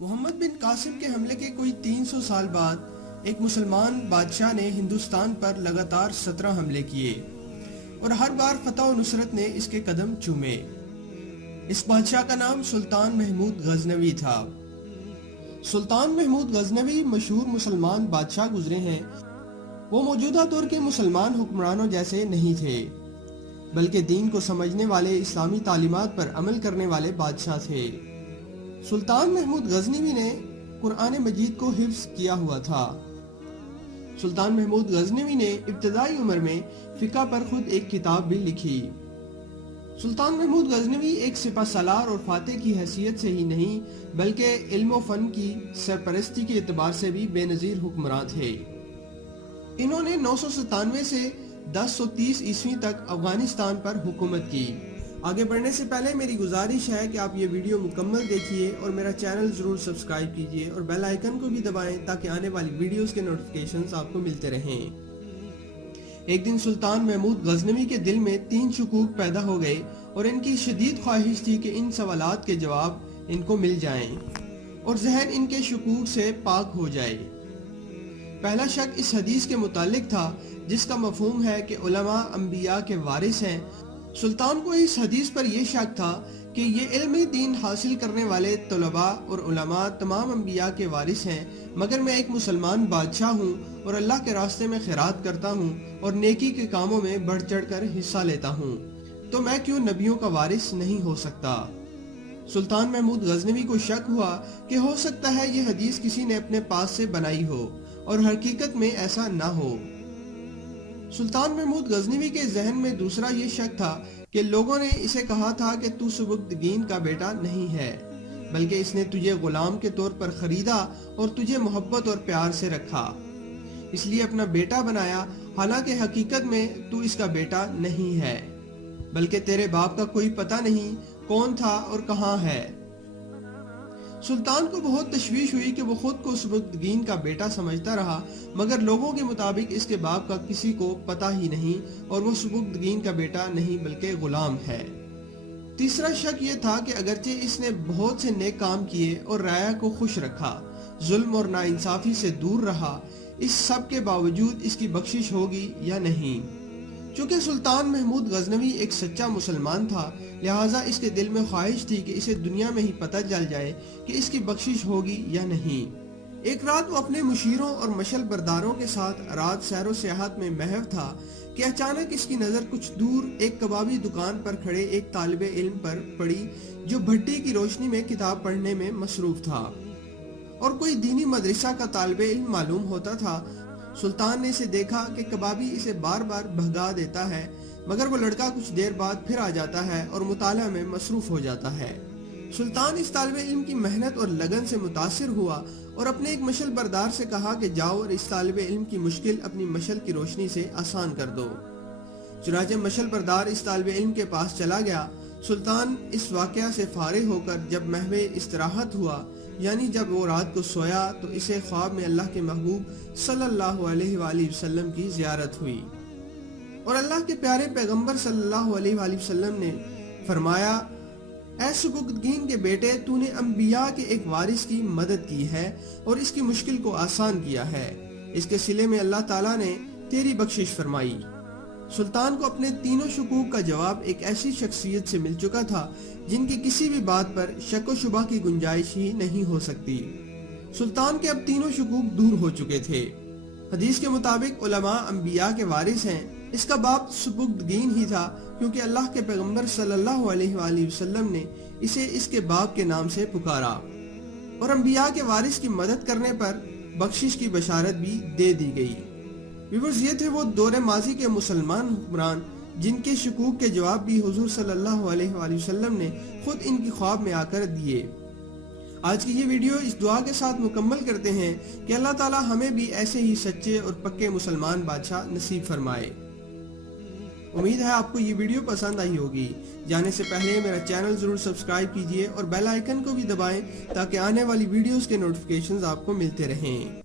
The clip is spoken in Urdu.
محمد بن قاسم کے حملے کے کوئی 300 سال بعد ایک مسلمان بادشاہ نے ہندوستان پر لگاتار 17 حملے کیے اور ہر بار فتح و نصرت نے اس کے قدم چومے۔ اس بادشاہ کا نام سلطان محمود غزنوی تھا۔ سلطان محمود غزنوی مشہور مسلمان بادشاہ گزرے ہیں۔ وہ موجودہ دور کے مسلمان حکمرانوں جیسے نہیں تھے، بلکہ دین کو سمجھنے والے، اسلامی تعلیمات پر عمل کرنے والے بادشاہ تھے۔ سلطان محمود غزنوی نے قرآن مجید کو حفظ کیا ہوا تھا۔ سلطان محمود غزنوی نے ابتدائی عمر میں فقہ پر خود ایک کتاب بھی لکھی۔ سلطان محمود غزنوی ایک سپہ سالار اور فاتح کی حیثیت سے ہی نہیں بلکہ علم و فن کی سرپرستی کے اعتبار سے بھی بے نظیر حکمراں تھے۔ انہوں نے 997 سے 1030 عیسوی تک افغانستان پر حکومت کی۔ آگے بڑھنے سے پہلے میری گزارش ہے کہ آپ یہ ویڈیو مکمل دیکھیے اور میرا چینل ضرور سبسکرائب کیجیے اور بیل آئیکن کو بھی دبائیں تاکہ آنے والی ویڈیوز کے نوٹیفیکیشنز آپ کو ملتے رہیں۔ ایک دن سلطان محمود غزنوی کے دل میں 3 شکوک پیدا ہو گئے اور ان کی شدید خواہش تھی کہ ان سوالات کے جواب ان کو مل جائیں اور ذہن ان کے شکوک سے پاک ہو جائے۔ پہلا شک اس حدیث کے متعلق تھا جس کا مفہوم ہے کہ علماء انبیاء کے وارث ہیں۔ سلطان کو اس حدیث پر یہ شک تھا کہ یہ علمی دین حاصل کرنے والے طلباء اور علماء تمام انبیاء کے وارث ہیں، مگر میں ایک مسلمان بادشاہ ہوں اور اللہ کے راستے میں خیرات کرتا ہوں اور نیکی کے کاموں میں بڑھ چڑھ کر حصہ لیتا ہوں، تو میں کیوں نبیوں کا وارث نہیں ہو سکتا؟ سلطان محمود غزنوی کو شک ہوا کہ ہو سکتا ہے یہ حدیث کسی نے اپنے پاس سے بنائی ہو اور حقیقت میں ایسا نہ ہو۔ سلطان محمود غزنوی کے ذہن میں دوسرا یہ شک تھا کہ لوگوں نے اسے کہا تھا کہ تو سبکتگین کا بیٹا نہیں ہے، بلکہ اس نے تجھے غلام کے طور پر خریدا اور تجھے محبت اور پیار سے رکھا، اس لیے اپنا بیٹا بنایا، حالانکہ حقیقت میں تو اس کا بیٹا نہیں ہے، بلکہ تیرے باپ کا کوئی پتہ نہیں کون تھا اور کہاں ہے۔ سلطان کو بہت تشویش ہوئی کہ وہ خود کو سبکتگین کا بیٹا سمجھتا رہا، مگر لوگوں کے مطابق اس کے باپ کا کسی کو پتہ ہی نہیں اور وہ سبکتگین کا بیٹا نہیں بلکہ غلام ہے۔ تیسرا شک یہ تھا کہ اگرچہ اس نے بہت سے نیک کام کیے اور رعایا کو خوش رکھا، ظلم اور ناانصافی سے دور رہا، اس سب کے باوجود اس کی بخشش ہوگی یا نہیں۔ چونکہ سلطان محمود غزنوی ایک سچا مسلمان تھا، لہٰذا اس کے دل میں خواہش تھی کہ اسے دنیا میں ہی پتہ چل جائے کہ اس کی بخشش ہوگی یا نہیں۔ ایک رات وہ اپنے مشیروں اور مشل برداروں کے ساتھ رات سیر و سیاحت میں محو تھا کہ اچانک اس کی نظر کچھ دور ایک کبابی دکان پر کھڑے ایک طالب علم پر پڑی جو بھٹی کی روشنی میں کتاب پڑھنے میں مصروف تھا اور کوئی دینی مدرسہ کا طالب علم معلوم ہوتا تھا۔ سلطان نے اسے دیکھا کہ کبابی اسے بار بار بھگا دیتا ہے، مگر وہ لڑکا کچھ دیر بعد پھر آ جاتا ہے اور مطالعہ میں مصروف ہو جاتا ہے۔ سلطان اس طالب علم کی محنت اور لگن سے متاثر ہوا اور اپنے ایک مشل بردار سے کہا کہ جاؤ اور اس طالب علم کی مشکل اپنی مشل کی روشنی سے آسان کر دو۔ چنانچہ مشل بردار اس طالب علم کے پاس چلا گیا۔ سلطان اس واقعہ سے فارغ ہو کر جب محو استراحت ہوا، یعنی جب وہ رات کو سویا، تو اسے خواب میں اللہ کے محبوب صلی اللہ علیہ وآلہ وسلم کی زیارت ہوئی اور اللہ کے پیارے پیغمبر صلی اللہ علیہ وآلہ وسلم نے فرمایا، اے سبکتگین کے بیٹے، تو نے انبیاء کے ایک وارث کی مدد کی ہے اور اس کی مشکل کو آسان کیا ہے، اس کے صلے میں اللہ تعالیٰ نے تیری بخشش فرمائی۔ سلطان کو اپنے تینوں شکوک کا جواب ایک ایسی شخصیت سے مل چکا تھا جن کی کسی بھی بات پر شک و شبہ کی گنجائش ہی نہیں ہو سکتی۔ سلطان کے اب تینوں شکوک دور ہو چکے تھے۔ حدیث کے مطابق علماء انبیاء کے وارث ہیں، اس کا باپ سبکتگین ہی تھا کیونکہ اللہ کے پیغمبر صلی اللہ علیہ وآلہ وسلم نے اسے اس کے باپ کے نام سے پکارا اور انبیاء کے وارث کی مدد کرنے پر بخشش کی بشارت بھی دے دی گئی۔ ویورز، یہ تھے وہ دور ماضی کے مسلمان حکمران جن کے شکوک کے جواب بھی حضور صلی اللہ علیہ وآلہ وسلم نے خود ان کی خواب میں آ کر دیے۔ آج کی یہ ویڈیو اس دعا کے ساتھ مکمل کرتے ہیں کہ اللہ تعالی ہمیں بھی ایسے ہی سچے اور پکے مسلمان بادشاہ نصیب فرمائے۔ امید ہے آپ کو یہ ویڈیو پسند آئی ہوگی۔ جانے سے پہلے میرا چینل ضرور سبسکرائب کیجیے اور بیل آئیکن کو بھی دبائیں تاکہ آنے والی ویڈیوز کے نوٹیفیکیشنز آپ کو ملتے رہیں۔